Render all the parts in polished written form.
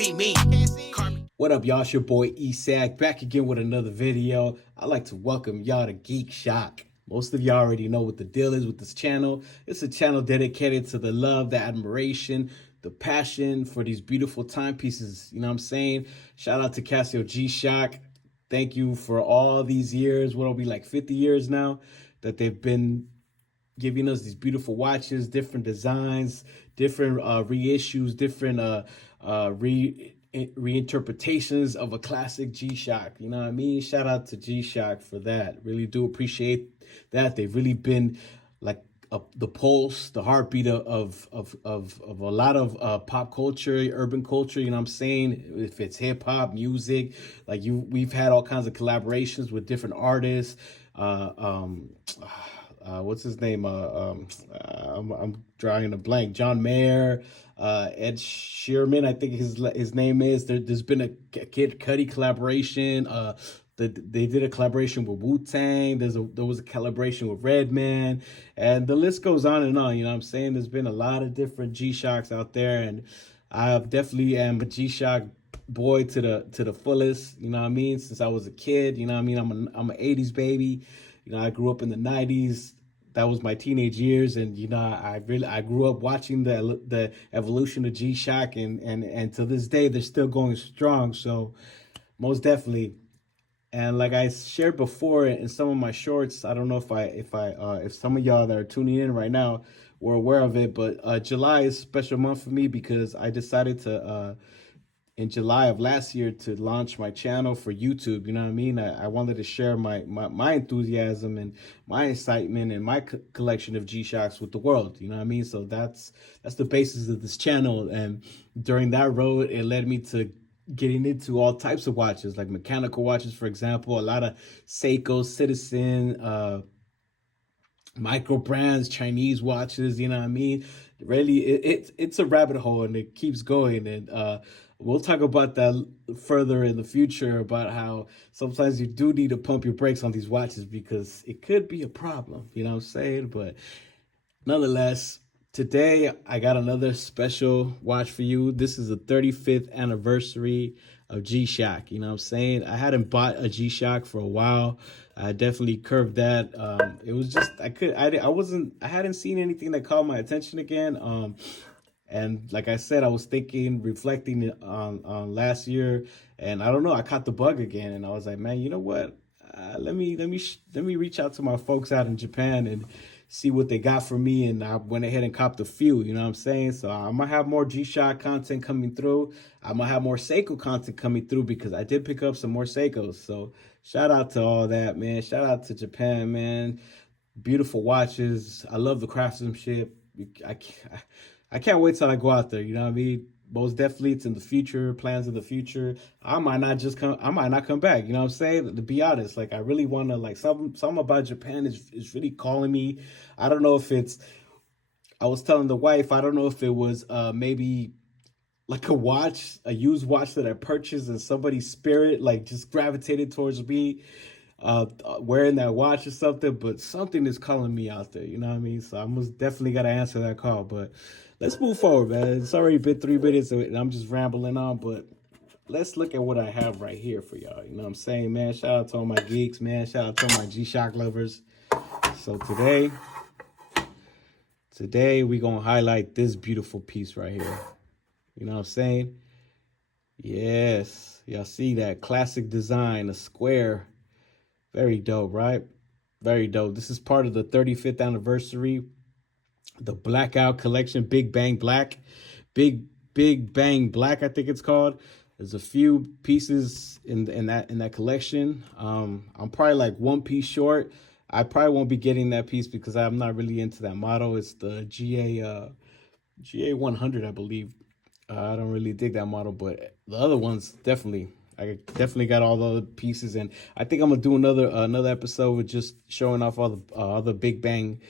see me. What up, y'all? It's your boy Esac back again with another video. I'd like to welcome y'all to GEEK-SHOCK. Most of y'all already know what the deal is with this channel. It's a channel dedicated to the love, the admiration, the passion for these beautiful timepieces. You know what I'm saying? Shout out to Casio G-SHOCK. Thank you for all these years. What'll be like 50 years now that they've been giving us these beautiful watches, different designs, different reissues, different reinterpretations of a classic G-SHOCK. You know what I mean? Shout out to G-SHOCK for that. Really do appreciate that. They've really been like the pulse, the heartbeat of a lot of pop culture, urban culture. You know what I'm saying? If it's hip hop, music, like we've had all kinds of collaborations with different artists. What's his name? I'm drawing a blank. John Mayer, Ed Sheeran, I think his name is. There's been a Kid Cudi collaboration. They did a collaboration with Wu-Tang. There was a collaboration with Redman, and the list goes on and on. You know what I'm saying? There's been a lot of different G-Shocks out there, and I definitely am a G-Shock boy to the fullest. You know what I mean? Since I was a kid, you know what I mean? I'm an 80s baby. You know, I grew up in the 90s. That was my teenage years, and you know, I grew up watching the evolution of G-Shock, and to this day they're still going strong. So most definitely. And like I shared before in some of my shorts, I don't know if some of y'all that are tuning in right now were aware of it, but July is a special month for me because I decided to in July of last year to launch my channel for YouTube. You know what I mean? I wanted to share my enthusiasm and my excitement and my collection of G-Shocks with the world. You know what I mean? So that's the basis of this channel. And during that road, it led me to getting into all types of watches, like mechanical watches, for example, a lot of Seiko, Citizen, micro brands, Chinese watches. You know what I mean? Really, it's a rabbit hole, and it keeps going. And we'll talk about that further in the future, about how sometimes you do need to pump your brakes on these watches because it could be a problem. You know what I'm saying? But nonetheless, today I got another special watch for you. This is the 35th anniversary of G-Shock. You know what I'm saying? I hadn't bought a G-Shock for a while. I definitely curved that. It was just I hadn't seen anything that caught my attention again. And like I said, I was reflecting on last year, and I don't know, I caught the bug again, and I was like, man, you know what? Let me reach out to my folks out in Japan and see what they got for me. And I went ahead and copped a few. You know what I'm saying? So I might have more G-Shock content coming through. I might have more Seiko content coming through because I did pick up some more Seikos. So shout out to all that, man. Shout out to Japan, man. Beautiful watches. I love the craftsmanship. I can't wait till I go out there. You know what I mean? Most definitely, it's in the future, plans in the future. I might not come back. You know what I'm saying? To be honest, like I really want to, like, something about Japan is really calling me. I don't know if I was telling the wife, I don't know if it was maybe like a used watch that I purchased and somebody's spirit like just gravitated towards me wearing that watch or something, but something is calling me out there. You know what I mean? So I most definitely got to answer that call. But let's move forward, man. It's already been 3 minutes and I'm just rambling on, but let's look at what I have right here for y'all. You know what I'm saying, man? Shout out to all my geeks, man. Shout out to all my G-Shock lovers. So today we gonna highlight this beautiful piece right here. You know what I'm saying? Yes, y'all see that classic design, a square. Very dope, right? Very dope. This is part of the 35th anniversary, the Blackout collection, Big Bang Black. Big Bang Black, I think it's called. There's a few pieces in that collection. I'm probably like one piece short. I probably won't be getting that piece because I'm not really into that model. It's the GA-100, I believe. I don't really dig that model, but the other ones definitely. I definitely got all the other pieces, and I think I'm gonna do another episode with just showing off all the Big Bang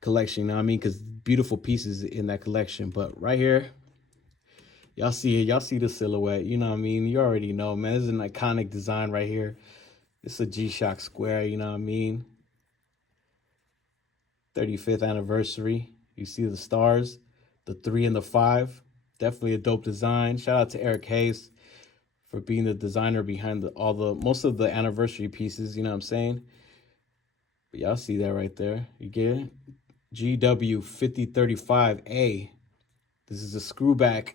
collection. You know what I mean? Because beautiful pieces in that collection. But right here, y'all see it. Y'all see the silhouette. You know what I mean? You already know, man. This is an iconic design right here. It's a G-Shock square. You know what I mean? 35th anniversary. You see the stars, the 3 and the 5. Definitely a dope design. Shout out to Eric Hayes for being the designer behind all the most of the anniversary pieces. You know what I'm saying? But y'all see that right there. You get it? GW-5035A. This is a screwback.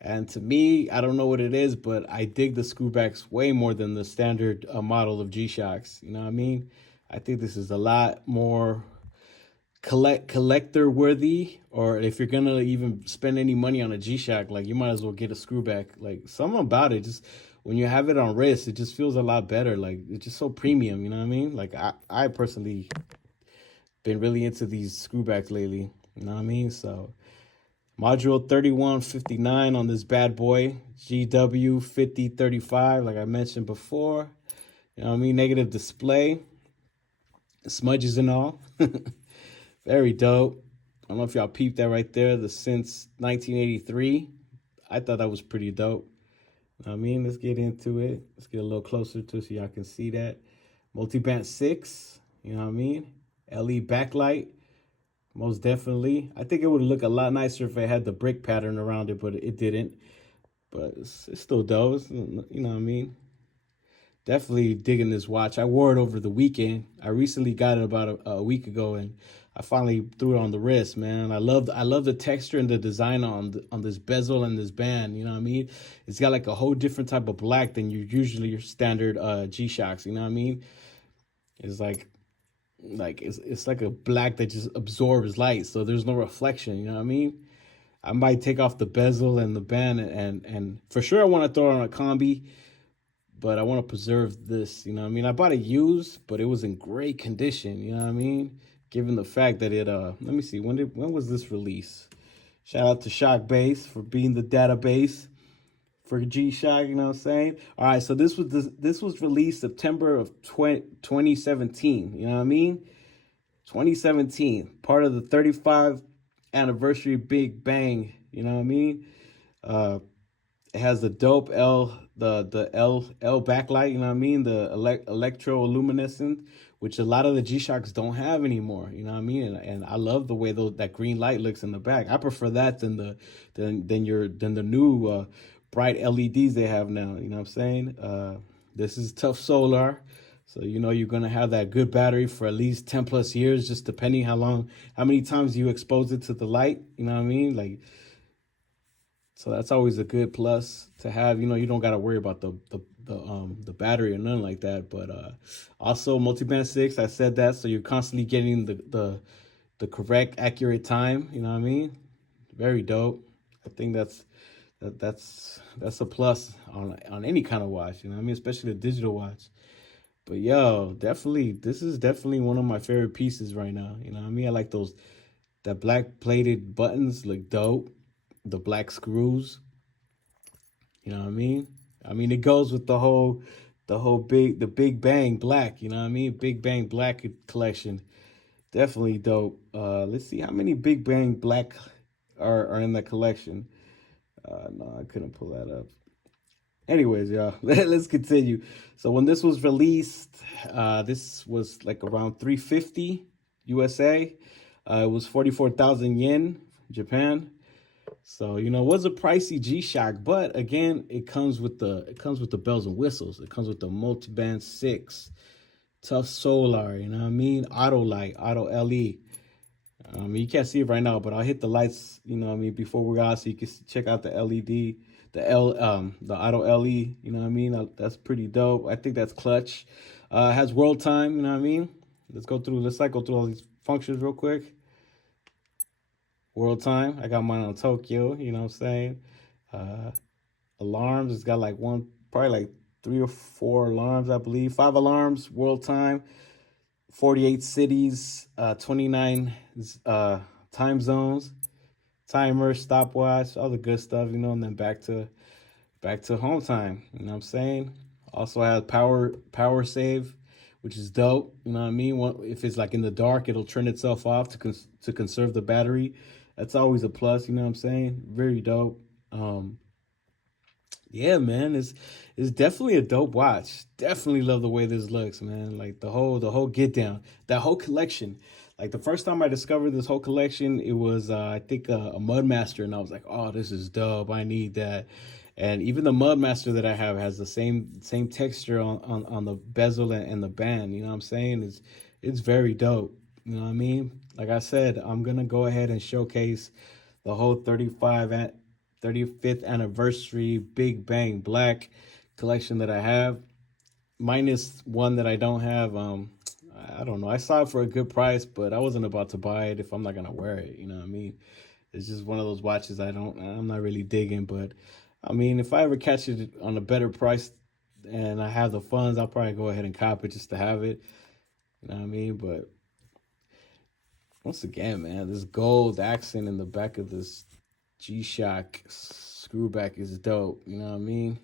And to me, I don't know what it is, but I dig the screwbacks way more than the standard model of G-Shocks. You know what I mean? I think this is a lot more collector worthy, or if you're gonna even spend any money on a G-Shock, like you might as well get a screwback. Like something about it, just when you have it on wrist, it just feels a lot better. Like it's just so premium, you know what I mean? Like I personally been really into these screwbacks lately, you know what I mean? So module 3159 on this bad boy, GW-5035, like I mentioned before. You know what I mean? Negative display, smudges and all. Very dope. I don't know if y'all peeped that right there. The since 1983. I thought that was pretty dope. You know what I mean? Let's get into it. Let's get a little closer to it so y'all can see that. Multi-band 6. You know what I mean? LE backlight. Most definitely. I think it would look a lot nicer if it had the brick pattern around it, but it didn't. But it's still dope. You know what I mean? Definitely digging this watch. I wore it over the weekend. I recently got it about a week ago, and I finally threw it on the wrist, man. I love the texture and the design on this bezel and this band. You know what I mean? It's got like a whole different type of black than your standard G-Shocks. You know what I mean? It's like it's like a black that just absorbs light, so there's no reflection. You know what I mean? I might take off the bezel and the band, and for sure I want to throw it on a combi. But I want to preserve this, you know what I mean? I bought it used, but it was in great condition, you know what I mean? Given the fact that it, let me see, when was this release? Shout out to Shockbase for being the database for G-Shock, you know what I'm saying? All right, so this was released September of 2017, you know what I mean? 2017, part of the 35th anniversary Big Bang, you know what I mean? It has the dope L backlight, you know what I mean? The electroluminescent, which a lot of the G-Shocks don't have anymore, you know what I mean? And I love the way that green light looks in the back. I prefer that than the new bright LEDs they have now, you know what I'm saying? This is tough solar. So you know you're gonna have that good battery for at least 10 plus years, just depending how many times you expose it to the light, you know what I mean? Like, so that's always a good plus to have. You know, you don't got to worry about the battery or nothing like that. But also multi-band 6, I said that, so you're constantly getting the correct, accurate time. You know what I mean? Very dope. I think that's a plus on any kind of watch. You know what I mean? Especially the digital watch. But yo, definitely, this is definitely one of my favorite pieces right now. You know what I mean? I like that black plated buttons look dope. The black screws, you know what I mean? I mean, it goes with the Big Bang Black, you know what I mean? Big Bang Black collection. Definitely dope. Let's see how many Big Bang Black are in the collection. No, I couldn't pull that up. Anyways, y'all, let's continue. So when this was released, this was like around 350 USA. It was 44,000 yen, Japan. So, you know, it was a pricey G-Shock, but again, it comes with the bells and whistles. It comes with the multi-band 6, tough solar, you know what I mean? Auto light, auto LE. You can't see it right now, but I'll hit the lights, you know what I mean, before we go out, so you can check out the LED, the auto LE, you know what I mean? That's pretty dope. I think that's clutch. It has world time, you know what I mean? Let's cycle through all these functions real quick. World time. I got mine on Tokyo, you know what I'm saying? Alarms, it's got like probably like 3 or 4 alarms, I believe. 5 alarms, world time, 48 cities, 29 time zones, timer, stopwatch, all the good stuff, you know, and then back to home time, you know what I'm saying? Also has power save, which is dope, you know what I mean? If it's like in the dark, it'll turn itself off to conserve the battery. That's always a plus, you know what I'm saying? Very dope. Yeah, man, it's definitely a dope watch. Definitely love the way this looks, man. Like the whole get down, that whole collection. Like the first time I discovered this whole collection, it was I think a Mudmaster, and I was like, oh, this is dope. I need that. And even the Mudmaster that I have has the same texture on the bezel and the band. You know what I'm saying? It's very dope. You know what I mean? Like I said, I'm gonna go ahead and showcase the whole 35th anniversary Big Bang Black collection that I have, minus one that I don't have. I don't know. I saw it for a good price, but I wasn't about to buy it if I'm not gonna wear it. You know what I mean? It's just one of those watches I'm not really digging. But I mean, if I ever catch it on a better price and I have the funds, I'll probably go ahead and cop it just to have it. You know what I mean? But once again, man, this gold accent in the back of this G-Shock screwback is dope. You know what I mean?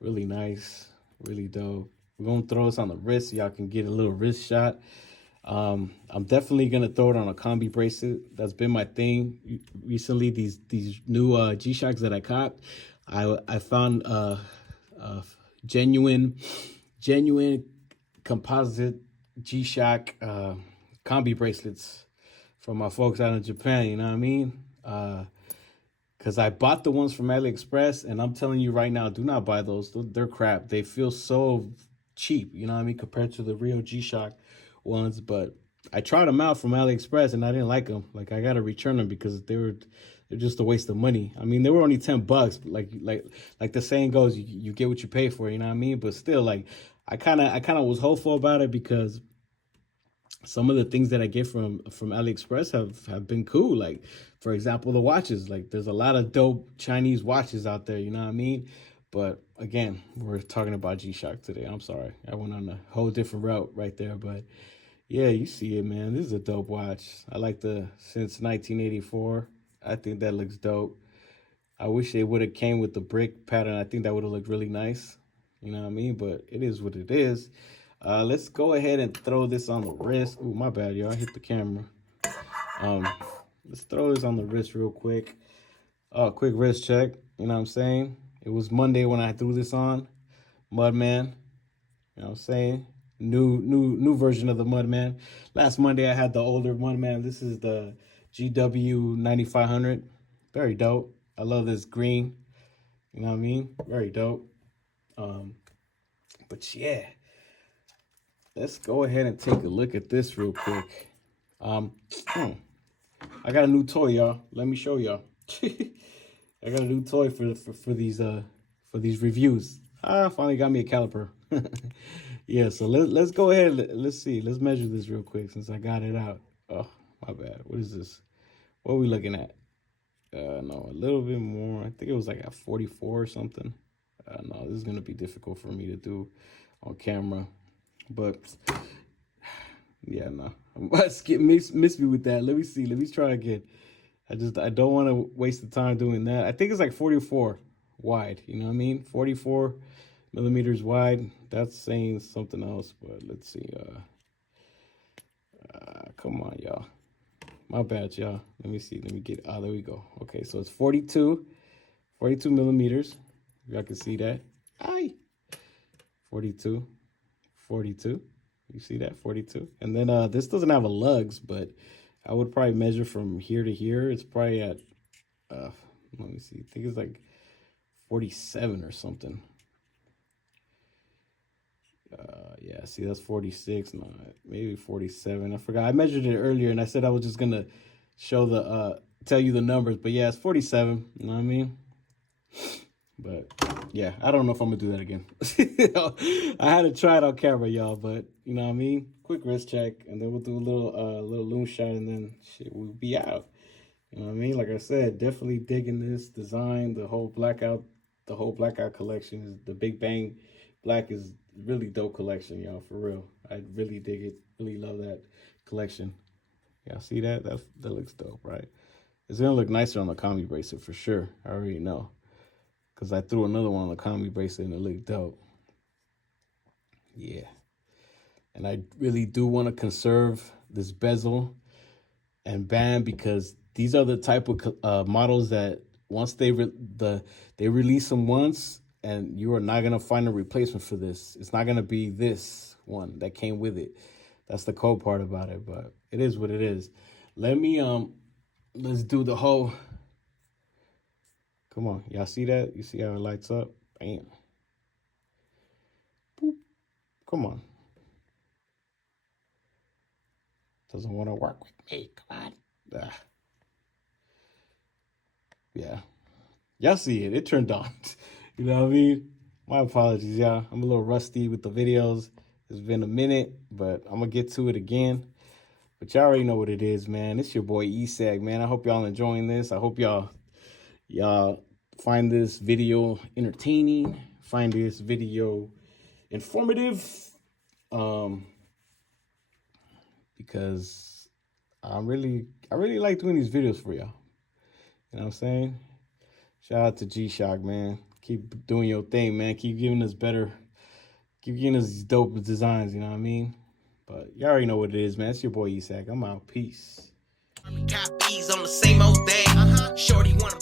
Really nice, really dope. We're gonna throw this on the wrist so y'all can get a little wrist shot. I'm definitely gonna throw it on a combi bracelet. That's been my thing recently. These new G-Shocks that I copped, I found genuine composite G-Shock combi bracelets from my folks out in Japan. You know what I mean? Because I bought the ones from AliExpress, and I'm telling you right now, do not buy those. They're crap. They feel so cheap, you know what I mean, compared to the real G-Shock ones. But I tried them out from AliExpress, and I didn't like them. Like, I got to return them because they're just a waste of money. I mean, they were only $10. Like the saying goes, you get what you pay for, you know what I mean? But still, like, I kind of was hopeful about it because some of the things that I get from AliExpress have been cool. Like, for example, the watches. Like, there's a lot of dope Chinese watches out there, you know what I mean? But again, we're talking about G-Shock today. I'm sorry. I went on a whole different route right there. But yeah, you see it, man. This is a dope watch. I like the since 1984. I think that looks dope. I wish they would have came with the brick pattern. I think that would have looked really nice. You know what I mean? But it is what it is. Let's go ahead and throw this on the wrist. Ooh, my bad, y'all. I hit the camera. Let's throw this on the wrist real quick. Quick wrist check. You know what I'm saying? It was Monday when I threw this on. Mudman. You know what I'm saying? New version of the Mudman. Last Monday I had the older Mudman. This is the GW-9500. Very dope. I love this green. You know what I mean? Very dope. But yeah. Let's go ahead and take a look at this real quick. I got a new toy, y'all. Let me show y'all. I got a new toy for these reviews. I finally got me a caliper. Yeah, so let's go ahead. Let's see. Let's measure this real quick since I got it out. Oh, my bad. What is this? What are we looking at? No, a little bit more. I think it was like at 44 or something. No, this is gonna be difficult for me to do on camera. But yeah, no, miss me with that. Let me see. Let me try again. I don't want to waste the time doing that. I think it's like 44 wide. You know what I mean? 44 millimeters wide. That's saying something else. But let's see. Come on, y'all. My bad, y'all. Let me see. Let me get. There we go. Okay, so it's 42 millimeters. Y'all can see that. 42. You see that? 42. And then this doesn't have a lugs, but I would probably measure from here to here. It's probably at let me see. I think it's like 47 or something. Yeah, see, that's 46. No, maybe 47. I forgot. I measured it earlier and I said I was just gonna show the tell you the numbers, but yeah, it's 47. You know what I mean? But yeah, I don't know if I'm gonna do that again. I had to try it on camera, y'all, but you know what I mean? Quick wrist check, and then we'll do a little loom shot, and then shit, we'll be out. You know what I mean? Like I said, definitely digging this design. The whole blackout collection is the Big Bang Black is really dope collection, y'all, for real. I really dig it. Really love that collection. Y'all see that? That looks dope, right? It's gonna look nicer on the combi bracelet for sure. I already know. Because I threw another one on the combi bracelet and it looked dope. Yeah. And I really do want to conserve this bezel and band because these are the type of models that once they release them once and you are not going to find a replacement for this. It's not going to be this one that came with it. That's the cool part about it. But It is what it is. Let me let's do the whole. Come on, y'all see that? You see how it lights up? Bam. Boop. Come on. Doesn't want to work with me. Come on. Ah. Yeah. Y'all see it. It turned on. You know what I mean? My apologies, y'all. I'm a little rusty with the videos. It's been a minute, but I'm going to get to it again. But y'all already know what it is, man. It's your boy E-Sag, man. I hope y'all enjoying this. I hope y'all find this video entertaining, find this video informative, because I really like doing these videos for y'all. You know what I'm saying? Shout out to G-Shock, man. Keep doing your thing, man. Keep giving us these dope designs, you know what I mean? But y'all already know what it is, man. It's your boy E-Sag. I'm out. Peace. Cop on the same old thing. Shorty wanna